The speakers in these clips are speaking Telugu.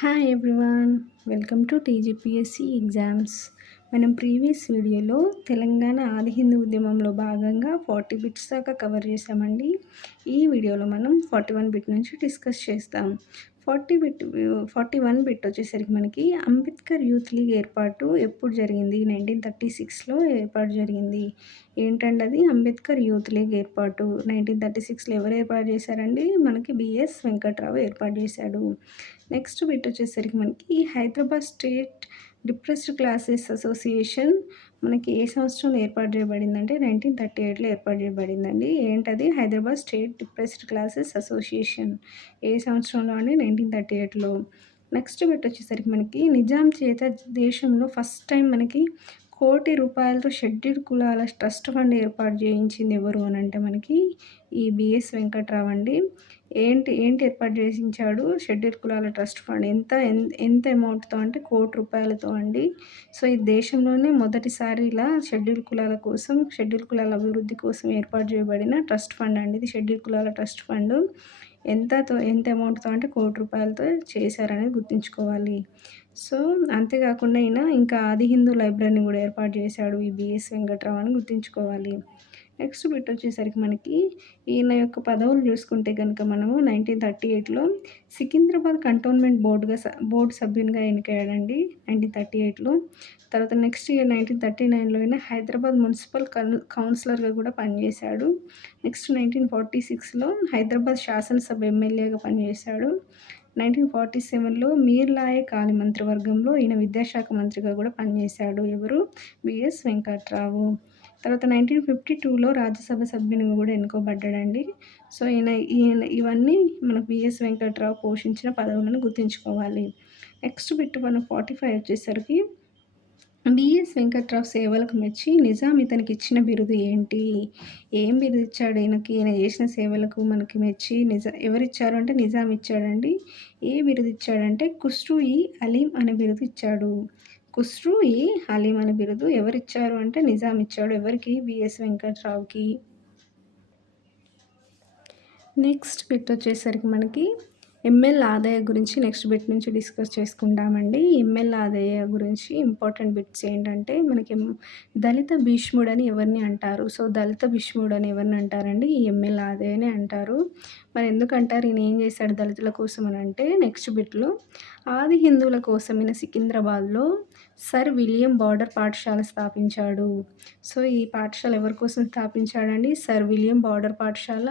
Hi everyone, welcome to TGPSC exams. మనం ప్రీవియస్ వీడియోలో తెలంగాణ ఆది హిందూ ఉద్యమంలో భాగంగా 40 బిట్స్ దాకా కవర్ చేసామండి. ఈ వీడియోలో మనం 41 బిట్ నుంచి డిస్కస్ చేస్తాం. 41 బిట్ వచ్చేసరికి మనకి అంబేద్కర్ యూత్ లీగ్ ఏర్పాటు ఎప్పుడు జరిగింది? 1936లో ఏర్పాటు జరిగింది. ఏంటండి అది? అంబేద్కర్ యూత్ లీగ్ ఏర్పాటు 1936లో ఎవరు ఏర్పాటు చేశారండి? మనకి బిఎస్ వెంకట్రావు ఏర్పాటు చేశాడు. నెక్స్ట్ బిట్ వచ్చేసరికి మనకి Hyderabad state depressed classes association మనకి ఏ సంవత్సరంలో ఏర్పాటు చేయబడిందంటే 1938లో ఏర్పాటు చేయబడిందండి. ఏంటది? Hyderabad state depressed classes association ఏ సంవత్సరంలో అండి? 1938లో. నెక్స్ట్ బిట్ వచ్చేసరికి మనకి నిజాం చేత దేశంలో ఫస్ట్ టైం మనకి ₹1,00,00,000 షెడ్యూల్డ్ కులాల ట్రస్ట్ ఫండ్ ఏర్పాటు చేయించింది ఎవరు అని అంటే మనకి ఈ బిఎస్ వెంకట్రావు అండి. ఏంటి ఏంటి ఏర్పాటు చేసించాడు షెడ్యూల్డ్ కులాల ట్రస్ట్ ఫండ్? ఎంత అమౌంట్‌తో అంటే ₹1,00,00,000 అండి. సో ఈ దేశంలోనే మొదటిసారి ఇలా షెడ్యూల్డ్ కులాల కోసం, షెడ్యూల్డ్ కులాల అభివృద్ధి కోసం ఏర్పాటు చేయబడిన ట్రస్ట్ ఫండ్ అండి ఇది. షెడ్యూల్డ్ కులాల ట్రస్ట్ ఫండ్ ఎంత అమౌంట్‌తో అంటే ₹1,00,00,000 చేశారనేది గుర్తుంచుకోవాలి. సో అంతేకాకుండా ఈయన ఇంకా ఆది హిందూ లైబ్రరీని కూడా ఏర్పాటు చేశాడు ఈ బిఎస్ వెంకట్రావు అని గుర్తుంచుకోవాలి. నెక్స్ట్ బిట్ వచ్చేసరికి మనకి ఈయన యొక్క పదవులు చూసుకుంటే కనుక మనము 1938లో సికింద్రాబాద్ కంటోన్మెంట్ బోర్డు సభ్యునిగా ఎన్నికయ్యాడండి 1938లో. తర్వాత నెక్స్ట్ ఇయర్ 1939లో ఈయన హైదరాబాద్ మున్సిపల్ కౌన్సిలర్గా కూడా పనిచేశాడు. నెక్స్ట్ 1946లో హైదరాబాద్ శాసనసభ ఎమ్మెల్యేగా పనిచేశాడు. 1947లో మీర్ లాయక్ ఆలి మంత్రివర్గంలో ఈయన విద్యాశాఖ మంత్రిగా కూడా పనిచేశాడు. ఎవరు? బిఎస్ వెంకట్రావు. తర్వాత 1952లో రాజ్యసభ సభ్యునిగా కూడా ఎన్నుకోబడ్డాడండి. సో ఇవన్నీ మన బిఎస్ వెంకట్రావు పోషించిన పదవులను గుర్తుంచుకోవాలి. నెక్స్ట్ బిట్ 45 వచ్చేసరికి బిఎస్ వెంకట్రావు సేవలకు మెచ్చి నిజాం ఇతనికి ఇచ్చిన బిరుదు ఏంటి? ఏం బిరుదు ఇచ్చాడు ఈయనకి? ఈయన చేసిన సేవలకు మనకి మెచ్చి ఎవరిచ్చారు అంటే నిజాం ఇచ్చాడండి. ఏ బిరుదు ఇచ్చాడంటే ఖుస్రూ-ఈ అలీం అనే బిరుదు ఇచ్చాడు. ఖుస్రూ-ఈ అలీం అనే బిరుదు ఎవరిచ్చారు అంటే నిజాం ఇచ్చాడు. ఎవరికి? బిఎస్ వెంకట్రావుకి. నెక్స్ట్ బిట్ వచ్చేసరికి మనకి ఎంఎల్ ఆదయ్య గురించి నెక్స్ట్ బిట్ నుంచి డిస్కస్ చేసుకుంటామండి. ఎంఎల్ ఆదయ్య గురించి ఇంపార్టెంట్ బిట్స్ ఏంటంటే మనకి దళిత భీష్ముడని ఎవరిని అంటారు? సో దళిత భీష్ముడని ఎవరిని అంటారండి? ఈ ఎంఎల్ ఆదయ్యనే అంటారు. మరి ఎందుకంటారు? ఈయన ఏం చేశాడు దళితుల కోసం అని అంటే నెక్స్ట్ బిట్లో ఆది హిందువుల కోసం ఈయన సికింద్రాబాద్లో సర్ విలియం బార్డర్ పాఠశాల స్థాపించాడు. సో ఈ పాఠశాల ఎవరి కోసం స్థాపించాడండి? సర్ విలియం బార్డర్ పాఠశాల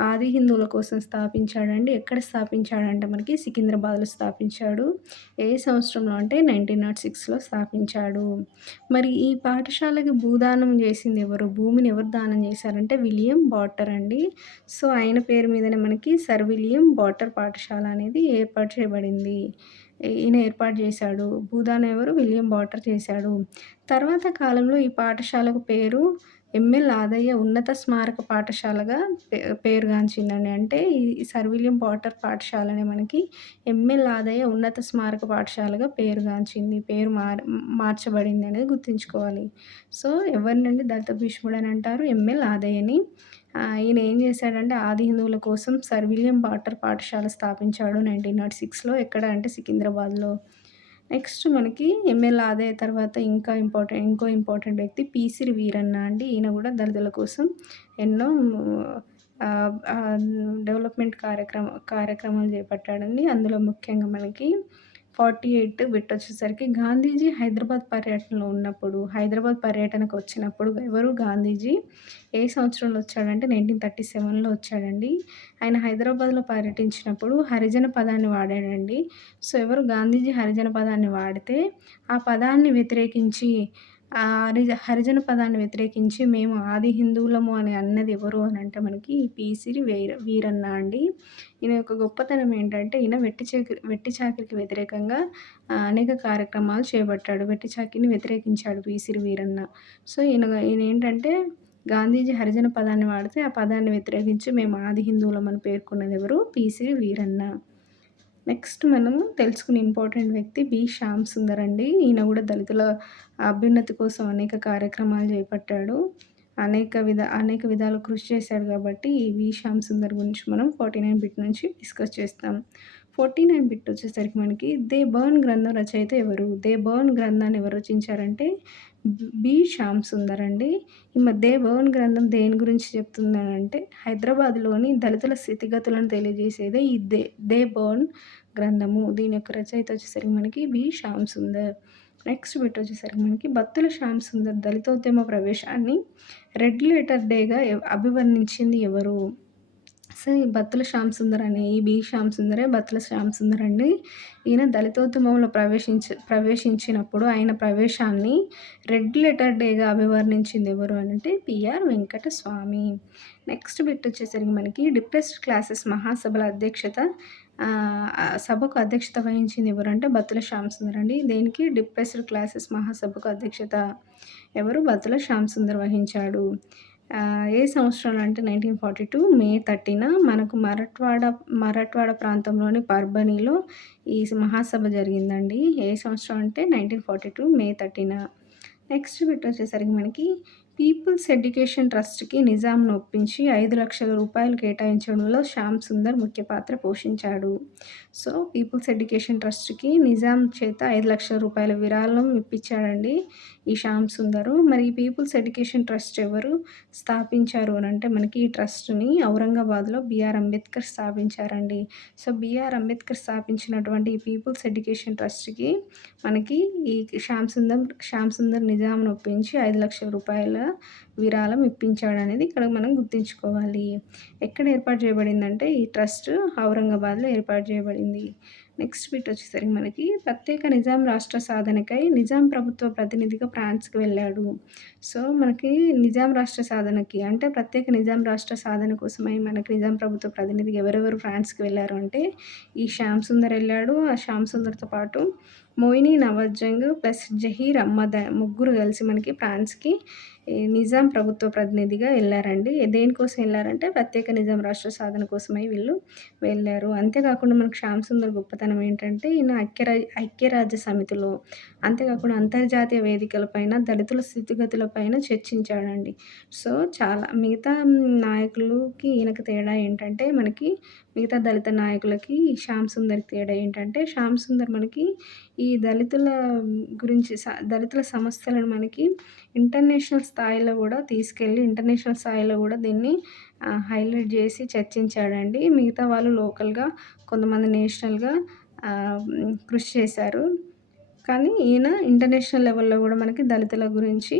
ఆది హిందువుల కోసం స్థాపించాడండి. ఎక్కడ స్థాపించాడంటే మనకి సికింద్రాబాద్లో స్థాపించాడు. ఏ సంవత్సరంలో అంటే 1906లో స్థాపించాడు. మరి ఈ పాఠశాలకి భూదానం చేసింది ఎవరు? భూమిని ఎవరు దానం చేశారంటే విలియం బాటర్ అండి. సో ఆయన పేరు మీదనే మనకి సర్ విలియం బాటర్ పాఠశాల అనేది ఏర్పాటు చేయబడింది. ఈయన ఏర్పాటు చేశాడు. భూదానం ఎవరు? విలియం బాటర్ చేశాడు. తర్వాత కాలంలో ఈ పాఠశాలకు పేరు ఎంఎల్ ఆదయ్య ఉన్నత స్మారక పాఠశాలగా పేరుగాంచిందండి. అంటే ఈ సర్ విలియం బాటర్ పాఠశాలనే మనకి ఎంఎల్ ఆదయ్య ఉన్నత స్మారక పాఠశాలగా పేరుగాంచింది. పేరు మార్చబడింది అనేది గుర్తుంచుకోవాలి. సో ఎవరినండి దళిత భీష్ముడు అని అంటారు? ఎంఎల్ ఆదయ్యని. ఈయన ఏం చేశాడంటే ఆది హిందువుల కోసం సర్ విలియం బాటర్ పాఠశాల స్థాపించాడు 1906లో. ఎక్కడ అంటే సికింద్రాబాద్లో. నెక్స్ట్ మనకి ఎంఎల్ ఆదయ్య తర్వాత ఇంకో ఇంపార్టెంట్ వ్యక్తి పీసిరి వీరన్న అండి. ఈయన కూడా దళితుల కోసం ఎన్నో డెవలప్మెంట్ కార్యక్రమాలు చేపట్టాడండి. అందులో ముఖ్యంగా మనకి 48 బిట్ వచ్చేసరికి గాంధీజీ హైదరాబాద్ పర్యటనలో ఉన్నప్పుడు, హైదరాబాద్ పర్యటనకు వచ్చినప్పుడు ఎవరు? గాంధీజీ ఏ సంవత్సరంలో వచ్చాడంటే 1937లో వచ్చాడండి. ఆయన హైదరాబాద్లో పర్యటించినప్పుడు హరిజన పదాన్ని వాడాడండి. సో ఎవరు? గాంధీజీ హరిజన పదాన్ని వాడితే ఆ పదాన్ని వ్యతిరేకించి హరిజన పదాన్ని వ్యతిరేకించి మేము ఆది హిందువులము అని అన్నది ఎవరు అని అంటే మనకి పీసిరి వీరన్న అండి. ఈయన యొక్క గొప్పతనం ఏంటంటే ఈయన వెట్టి చాకిరికి వ్యతిరేకంగా అనేక కార్యక్రమాలు చేపట్టాడు. వెట్టి చాకిరిని వ్యతిరేకించాడు పీసిరి వీరన్న. సో ఈయన ఏంటంటే గాంధీజీ హరిజన పదాన్ని వాడితే ఆ పదాన్ని వ్యతిరేకించి మేము ఆది హిందువులం అని పేర్కొన్నది ఎవరు? పీసిరి వీరన్న. నెక్స్ట్ మనము తెలుసుకునే ఇంపార్టెంట్ వ్యక్తి బి శ్యామ్ సుందర్ అండి. ఈయన కూడా దళితుల అభ్యున్నతి కోసం అనేక కార్యక్రమాలు చేపట్టాడు. అనేక విధాలు కృషి చేశాడు కాబట్టి ఈ వి శ్యామ్ సుందర్ గురించి మనం 49 బిట్ నుంచి డిస్కస్ చేస్తాం. 49 బిట్ వచ్చేసరికి మనకి 'దే బర్న్' గ్రంథం రచయిత ఎవరు? 'దే బర్న్' గ్రంథాన్ని ఎవరు రచించారంటే బి. శ్యామ్ సుందర్ అండి. ఈ 'దే బర్న్' గ్రంథం దేని గురించి చెప్తుందనంటే హైదరాబాద్‌లోని దళితుల స్థితిగతులను తెలియజేసేదే ఈ 'దే బర్న్' గ్రంథము. దీని యొక్క రచయిత వచ్చేసరికి మనకి B. Shyam Sundar. Next bit వచ్చేసరికి మనకి బత్తుల శ్యామ్ సుందర్ దళితోద్యమ ప్రవేశాన్ని 'రెడ్ లెటర్ డే'గా అభివర్ణించింది ఎవరు? సో, ఈ బత్తుల శ్యామ్ సుందర్ అనే ఈ బి. శ్యామ్ సుందరే బత్తుల శ్యామ్ సుందర్ అండి. ఈయన దళితోద్యమంలో ప్రవేశించినప్పుడు ఆయన ప్రవేశాన్ని 'రెడ్ లెటర్ డే'గా అభివర్ణించింది ఎవరు అనంటే పిఆర్ వెంకటస్వామి. నెక్స్ట్ బిట్ వచ్చేసరికి మనకి డిప్రెస్డ్ క్లాసెస్ మహాసభల అధ్యక్షత సభకు అధ్యక్షత వహించింది ఎవరంటే బత్తుల శ్యామ్ సుందర్ అండి. దేనికి? డిప్రెస్డ్ క్లాసెస్ మహాసభకు అధ్యక్షత ఎవరు? బత్తుల శ్యామ్ సుందర్ వహించాడు. ఏ సంవత్సరంలో అంటే 1942 మే 30న మనకు మరాఠ్వాడ ప్రాంతంలోని పర్భణిలో ఈ మహాసభ జరిగిందండి. ఏ సంవత్సరం అంటే 1942 మే 30న. నెక్స్ట్ బిట్ వచ్చేసరికి మనకి పీపుల్స్ ఎడ్యుకేషన్ ట్రస్ట్‌కి నిజాంను ఒప్పించి 5,00,000 రూపాయలు కేటాయించడంలో శ్యామ్ సుందర్ ముఖ్య పాత్ర పోషించాడు. సో, పీపుల్స్ ఎడ్యుకేషన్ ట్రస్ట్‌కి నిజాం చేత 5,00,000 రూపాయల విరాళం ఇప్పించాడండి ఈ శ్యామ్ సుందరు. మరి ఈ పీపుల్స్ ఎడ్యుకేషన్ ట్రస్ట్ ఎవరు స్థాపించారు అనంటే మనకి ఈ ట్రస్ట్‌ని ఔరంగాబాద్‌లో బిఆర్ అంబేద్కర్ స్థాపించారండి. సో, బిఆర్ అంబేద్కర్ స్థాపించినటువంటి ఈ పీపుల్స్ ఎడ్యుకేషన్ ట్రస్ట్‌కి మనకి ఈ శ్యామ్ సుందర్ నిజాంను ఒప్పించి 5,00,000 రూపాయల విరాళం ఇప్పించాడనేది ఇక్కడ మనం గుర్తుంచుకోవాలి. ఎక్కడ ఏర్పాటు చేయబడిందంటే ఈ ట్రస్ట్ ఔరంగాబాద్‌లో ఏర్పాటు చేయబడింది. నెక్స్ట్ బిట్ వచ్చేసరికి మనకి ప్రత్యేక నిజాం రాష్ట్ర సాధనకై నిజాం ప్రభుత్వ ప్రతినిధిగా ఫ్రాన్స్‌కి వెళ్ళాడు. సో, మనకి నిజాం రాష్ట్ర సాధనకి అంటే ప్రత్యేక నిజాం రాష్ట్ర సాధన కోసమై మనకి నిజాం ప్రభుత్వ ప్రతినిధిగా ఎవరెవరు ఫ్రాన్స్‌కి వెళ్లారు అంటే ఈ శ్యామ్ సుందర్ వెళ్ళాడు. ఆ శ్యామ్ సుందర్‌తో పాటు మొయినీ నవాజ్ జంగ్ ప్లస్ జహీర్ అహ్మద్ ముగ్గురు కలిసి మనకి ఫ్రాన్స్‌కి నిజాం ప్రభుత్వ ప్రతినిధిగా ఎళ్లారండి. దేనికోసం ఎళ్లారంటే ప్రత్యేక నిజాం రాష్ట్ర సాధన కోసమై వీళ్ళు వెళ్లారు. అంతేకాకుండా మనకు శ్యామ్ సుందర్ గొప్పతనం ఏంటంటే ఈయన ఐక్యరాజ్య సమితిలో అంతేకాకుండా అంతర్జాతీయ వేదికలపైన దళితుల స్థితిగతులపైన చర్చించాడండి. సో, చాలా మిగతా నాయకులకి ఈయనకి తేడా ఏంటంటే మనకి మిగతా దళిత నాయకులకి శ్యామ్ సుందర్‌కి తేడా ఏంటంటే శ్యామ్ సుందర్ మనకి ఈ దళితుల సమస్యలను మనకి ఇంటర్నేషనల్ స్థాయిలో గూడా తీసుకెళ్ళి ఇంటర్నేషనల్ స్థాయిలో గూడా దీన్ని హైలైట్ జేసి చర్చించాడండి. మిగతా వాళ్ళు లోకల్‌గా కొంతమంది నేషనల్‌గా కృషి చేశారు. కానీ ఈయన ఇంటర్నేషనల్ లెవెల్‌లో గూడా మనకి దళితుల గురించి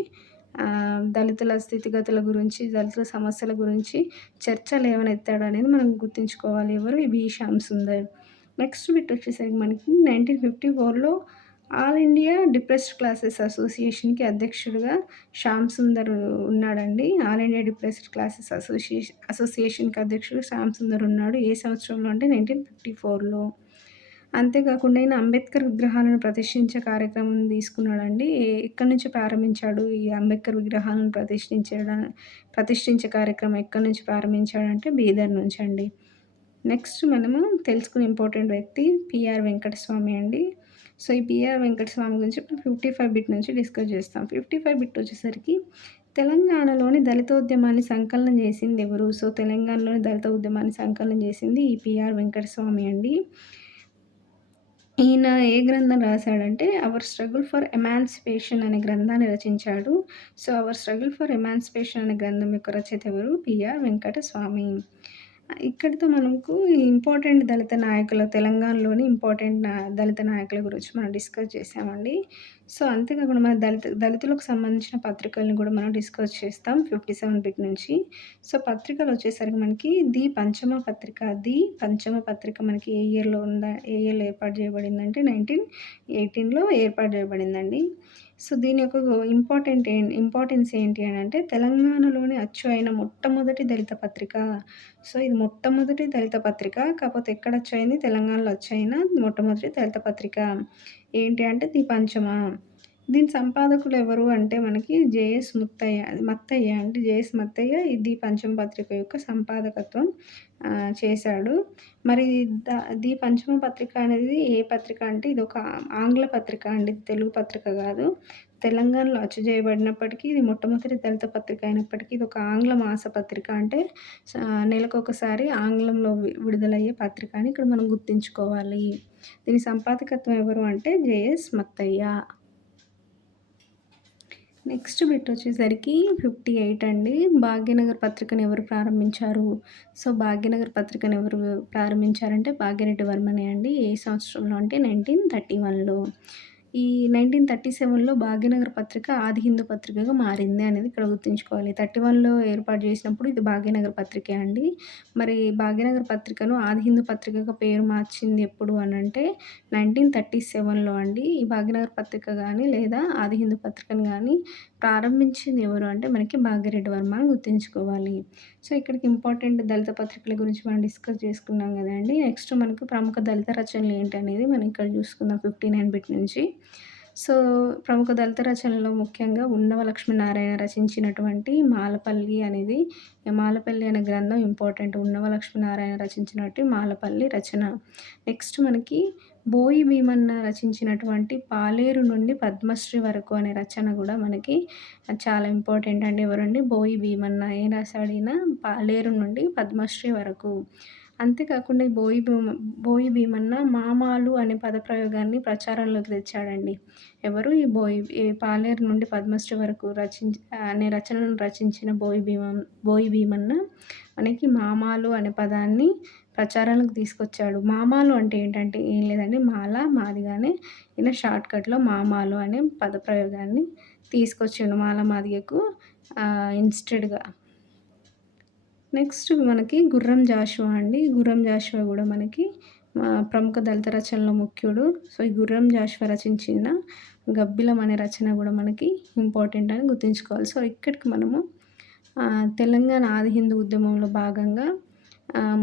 దళితుల స్థితిగతుల గురించి, దళితుల సమస్యల గురించి చర్చ లేవనెత్తాడనేది మనం గుర్తుంచుకోవాలి. ఎవరు? ఈ B. Shyam Sundar. Next bit వచ్చేసరికి మనకి 1954లో ఆల్ ఇండియా డిప్రెస్డ్ క్లాసెస్ అసోసియేషన్‌కి అధ్యక్షుడిగా శ్యామ్ సుందర్ ఉన్నాడండి. ఆల్ ఇండియా డిప్రెస్డ్ క్లాసెస్ అసోసియేషన్‌కి అధ్యక్షుడు శ్యామ్ సుందర్ ఉన్నాడు. ఏ సంవత్సరంలో అంటే 1954లో. అంతేకాకుండా ఈయన అంబేద్కర్ విగ్రహాలను ప్రతిష్ఠించే కార్యక్రమం తీసుకున్నాడండి. ఎక్కడి నుంచి ప్రారంభించాడు ఈ అంబేద్కర్ విగ్రహాలను ప్రతిష్ఠించే కార్యక్రమం ఎక్కడి నుంచి ప్రారంభించాడంటే బీదర్ నుంచండి. నెక్స్ట్ మనము తెలుసుకునే ఇంపార్టెంట్ వ్యక్తి పిఆర్ వెంకటస్వామి అండి. సో, ఈ పిఆర్ వెంకటస్వామి గురించి ఇప్పుడు 55 బిట్ నుంచి డిస్కస్ చేస్తాం. 55 బిట్ వచ్చేసరికి తెలంగాణలోని దళితోద్యమాన్ని సంకలనం చేసింది ఎవరు? సో, తెలంగాణలోని దళిత ఉద్యమాన్ని సంకలనం చేసింది ఈ పిఆర్ వెంకటస్వామి అండి. ఈయన ఏ గ్రంథం రాశాడంటే 'అవర్ స్ట్రగుల్ ఫర్ ఎమాన్సిపేషన్' అనే గ్రంథాన్ని రచించాడు. So, 'our struggle for emancipation' అనే గ్రంథం యొక్క రచయిత ఎవరు? పిఆర్ వెంకటస్వామి. ఇక్కడితో మనకు ఇంపార్టెంట్ దళిత నాయకుల తెలంగాణలోని దళిత నాయకుల గురించి మనం డిస్కస్ చేసామండి. సో, అంతేకాకుండా మన దళితులకు సంబంధించిన పత్రికలను కూడా మనం డిస్కస్ చేస్తాం 57 బిట్ నుంచి. సో, పత్రికలు వచ్చేసరికి మనకి ది పంచమ పత్రిక మనకి ఏ ఇయర్‌లో ఏర్పాటు చేయబడిందంటే 1918లో ఏర్పాటు చేయబడిందండి. సో, దీని యొక్క ఇంపార్టెన్స్ ఏంటి అనంటే తెలంగాణలోని అచ్చు అయిన మొట్టమొదటి దళిత పత్రిక. సో, ఇది మొట్టమొదటి దళిత పత్రిక. కాకపోతే ఎక్కడ అచ్చయింది? తెలంగాణలో అచ్చయిన మొట్టమొదటి దళిత పత్రిక. ఏంటి అంటే ది పంచమ. దీని సంపాదకులు ఎవరు అంటే మనకి మత్తయ్య అంటే జేఎస్ మత్తయ్య ది పంచమ పత్రిక యొక్క సంపాదకత్వం చేశాడు. మరి ది పంచమ పత్రిక అనేది ఏ పత్రిక అంటే ఇదొక ఆంగ్ల పత్రిక అండి. తెలుగు పత్రిక కాదు. తెలంగాణలో అచ్చు చేయబడినప్పటికీ ఇది మొట్టమొదటి దళిత పత్రిక అయినప్పటికీ ఇదొక ఆంగ్ల మాసపత్రిక. అంటే నెలకొకసారి ఆంగ్లంలో విడుదలయ్యే పత్రిక అని ఇక్కడ మనం గుర్తుంచుకోవాలి. దీని సంపాదకత్వం ఎవరు అంటే జేఎస్ మత్తయ్య. నెక్స్ట్ బిట్ వచ్చేసరికి 58 అండి. భాగ్యనగర్ పత్రికను ఎవరు ప్రారంభించారు? సో, భాగ్యనగర్ పత్రికను ఎవరు ప్రారంభించారంటే భాగ్యరెడ్డి వర్మనే అండి. ఏ సంవత్సరంలో అంటే 1931లో. ఈ 1937లో భాగ్యనగర్ పత్రిక ఆది హిందూ పత్రికగా మారింది అనేది ఇక్కడ గుర్తుంచుకోవాలి. 31లో ఏర్పాటు చేసినప్పుడు ఇది భాగ్యనగర్ పత్రికే అండి. మరి భాగ్యనగర్ పత్రికను ఆది హిందూ పత్రికగా పేరు మార్చింది ఎప్పుడు అనంటే 1937లో అండి. ఈ భాగ్యనగర్ పత్రిక గానీ లేదా ఆది హిందూ పత్రికను గానీ ప్రారంభించింది ఎవరు అంటే మనకి భాగ్యరెడ్డి వర్మ అని గుర్తుంచుకోవాలి. సో, ఇక్కడికి ఇంపార్టెంట్ దళిత పత్రికల గురించి మనం డిస్కస్ చేసుకున్నాం గదండీ! నెక్స్ట్ మనకు ప్రముఖ దళిత రచనలు ఏంటనేది మనం ఇక్కడ చూసుకుందాం 59 బిట్ నుంచి. సో, ప్రముఖ దళిత రచనల్లో ముఖ్యంగా ఉన్నవ లక్ష్మీనారాయణ రచించినటువంటి మాలపల్లి అనేది మాలపల్లి అనే గ్రంథం ఇంపార్టెంట్. ఉన్నవ లక్ష్మీనారాయణ రచించినటువంటి మాలపల్లి రచన. నెక్స్ట్ మనకి బోయి భీమన్న రచించినటువంటి పాలేరు నుండి పద్మశ్రీ వరకు అనే రచన గూడా మనకి చాలా ఇంపార్టెంట్ అండి. ఎవరండి? బోయి భీమన్న. ఏం రాసాడు ఈయన? పాలేరు నుండి పద్మశ్రీ వరకు. అంతేకాకుండా ఈ బోయి భీమన్న మామాలు అనే పదప్రయోగాన్ని ప్రచారంలోకి తెచ్చాడండి. ఎవరు? ఈ పాలేరు నుండి పద్మశ్రీ వరకు అనే రచనను రచించిన బోయి భీమన్న మనకి మామాలు అనే పదాన్ని ప్రచారంలోకి తీసుకొచ్చాడు. మామాలు అంటే ఏంటంటే ఏం లేదండి, మాల మాదిగానే ఈయన షార్ట్‌కట్‌లో మామాలు అనే పదప్రయోగాన్ని తీసుకొచ్చిండు మాల మాదిగకు ఇన్‌స్టెడ్‌గా. నెక్స్ట్ మనకి గుర్రం జాషువా అండి. గుర్రం జాషువా గూడా మనకి ప్రముఖ దళిత రచనలో ముఖ్యుడు. సో, ఈ గుర్రం జాషువా రచించిన గబ్బిలం అనే రచన గూడా మనకి ఇంపార్టెంట్ అని గుర్తుంచుకోవాలి. సో, ఇక్కడికి మనము తెలంగాణ ఆది హిందూ ఉద్యమంలో భాగంగా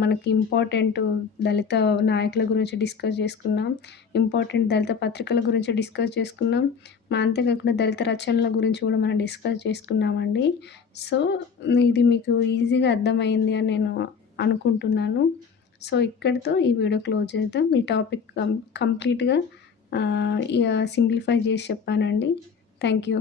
మనకి ఇంపార్టెంట్ దళిత నాయకుల గురించి డిస్కస్ చేసుకున్నాం. ఇంపార్టెంట్ దళిత పత్రికల గురించి డిస్కస్ చేసుకున్నాం. అంతేకాకుండా దళిత రచనల గురించి కూడా మనం డిస్కస్ చేసుకున్నామండి. సో, ఇది మీకు ఈజీగా అర్థమైంది అని నేను అనుకుంటున్నాను. సో, ఇక్కడితో ఈ వీడియో క్లోజ్ చేద్దాం. ఈ టాపిక్ కంప్లీట్‌గా సింప్లిఫై చేసి చెప్పానండి. Thank you.